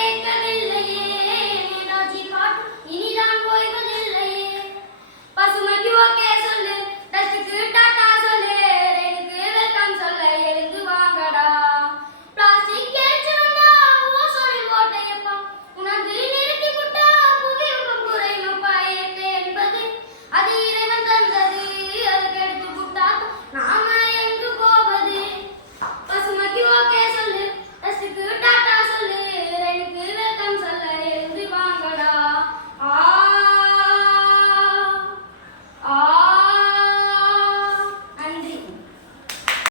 Amen.